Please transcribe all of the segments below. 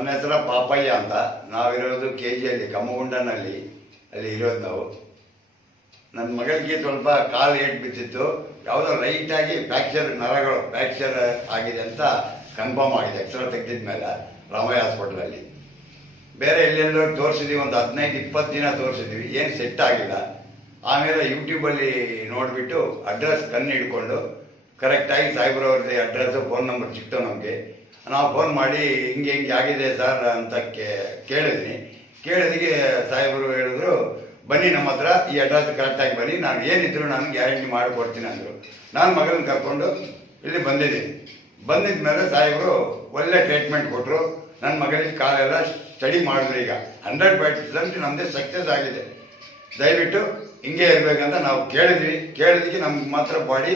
ನನ್ನ ಹೆಸರು ಪಾಪಯ್ಯ ಅಂತ. ನಾವಿರೋದು KGಯಲ್ಲಿ ಕಮ್ಮಗುಂಡನಲ್ಲಿ, ಅಲ್ಲಿ ಇರೋದು ನಾವು. ನನ್ನ ಮಗಳಿಗೆ ಸ್ವಲ್ಪ ಕಾಲು ಏಟ್ ಬಿದ್ದಿತ್ತು, ಯಾವುದೋ ಲೈಟಾಗಿ ನರಗಳು ಫ್ರ್ಯಾಕ್ಚರ್ ಆಗಿದೆ ಅಂತ ಕನ್ಫರ್ಮ್ ಆಗಿದೆ ಎಕ್ಸ್ರಾ ತೆಗೆದಿದ ಮೇಲೆ ರಾಮಯ್ಯ ಹಾಸ್ಪಿಟ್ಲಲ್ಲಿ. ಬೇರೆ ಎಲ್ಲೆಲ್ಲೋ ತೋರಿಸಿದ್ವಿ, ಒಂದು 15-20 ದಿನ ತೋರಿಸಿದ್ವಿ, ಏನು ಸೆಟ್ ಆಗಿಲ್ಲ. ಆಮೇಲೆ ಯೂಟ್ಯೂಬಲ್ಲಿ ನೋಡಿಬಿಟ್ಟು ಅಡ್ರೆಸ್ ಕಣ್ಣು ಹಿಡ್ಕೊಂಡು ಕರೆಕ್ಟಾಗಿ ಸಾಹೇಬ್ರವ್ರದ್ದು ಅಡ್ರೆಸ್ಸು ಫೋನ್ ನಂಬರ್ ಸಿಕ್ತು ನಮಗೆ. ನಾವು ಫೋನ್ ಮಾಡಿ ಹಿಂಗೆ ಆಗಿದೆ ಸರ್ ಅಂತ ಕೇಳಿದ್ಗೆ ಸಾಹೇಬರು ಹೇಳಿದ್ರು, ಬನ್ನಿ ನಮ್ಮ ಹತ್ರ, ಈ ಅಡ್ರೆಸ್ ಕರೆಕ್ಟಾಗಿ ಬನ್ನಿ, ನಾನು ಏನಿದ್ರು ನಾನು ಗ್ಯಾರಂಟಿ ಮಾಡಿಕೊಡ್ತೀನಿ ಅಂದರು. ನಾನು ಮಗಳನ್ನ ಕರ್ಕೊಂಡು ಇಲ್ಲಿ ಬಂದಿದ್ದೀನಿ. ಬಂದಿದ್ದ ಮೇಲೆ ಸಾಹೇಬರು ಒಳ್ಳೆ ಟ್ರೀಟ್ಮೆಂಟ್ ಕೊಟ್ಟರು. ನನ್ನ ಮಗಳಿಗೆ ಕಾಲೆಲ್ಲ ಸ್ಟಡಿ ಮಾಡಿದ್ರು. ಈಗ 100% ನಮ್ಮದೇ ಸಕ್ಸಸ್ ಆಗಿದೆ. ದಯವಿಟ್ಟು ಹಿಂಗೆ ಇರಬೇಕಂತ ನಾವು ಕೇಳಿದ್ವಿ. ನಮ್ಗೆ ಮಾತ್ರ ಬಾಡಿ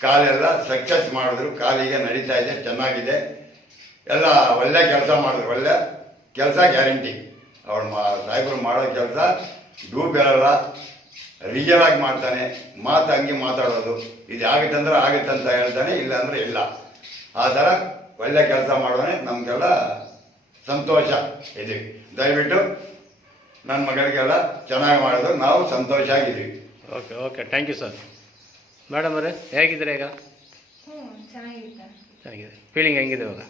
ಕಾಲೆಲ್ಲ ಸಕ್ಸಸ್ ಮಾಡಿದ್ರು. ಕಾಲಿಗೆ ನಡೀತಾ ಇದೆ, ಚೆನ್ನಾಗಿದೆ, ಎಲ್ಲ ಒಳ್ಳೆ ಕೆಲಸ ಮಾಡಿದ್ರು. ಒಳ್ಳೆ ಕೆಲಸ ಗ್ಯಾರಂಟಿ. ಅವಳು ಸಾಹೇಬರು ಮಾಡೋ ಕೆಲಸ ಡೂಬ್ ಇರಲ್ಲ, ರಿಯಲ್ ಆಗಿ ಮಾಡ್ತಾನೆ. ಮಾತು ಹಂಗೆ ಮಾತಾಡೋದು, ಇದು ಆಗುತ್ತಂದ್ರೆ ಆಗುತ್ತಂತ ಹೇಳ್ತಾನೆ, ಇಲ್ಲ ಅಂದರೆ ಇಲ್ಲ. ಆ ಥರ ಒಳ್ಳೆ ಕೆಲಸ ಮಾಡೋನೆ. ನಮಗೆಲ್ಲ ಸಂತೋಷ ಇದೀವಿ. ದಯವಿಟ್ಟು ನನ್ನ ಮಗಳಿಗೆಲ್ಲ ಚೆನ್ನಾಗಿ ಮಾಡೋದು, ನಾವು ಸಂತೋಷ ಆಗಿದ್ದೀವಿ. Okay thank you sir. Madam ಅವರೇ ಹೇಗಿದ್ದೀರಾ ಈಗ? ಚೆನ್ನಾಗಿದೆ. ಫೀಲಿಂಗ್ ಹೆಂಗಿದೆ ಇವಾಗ?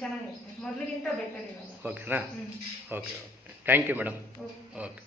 ಚೆನ್ನಾಗಿರುತ್ತೆ, ಮೊದಲಿಗಿಂತ ಬೆಟರ್ ಇವಾಗ. ಓಕೆನಾ? Okay thank you madam. Okay.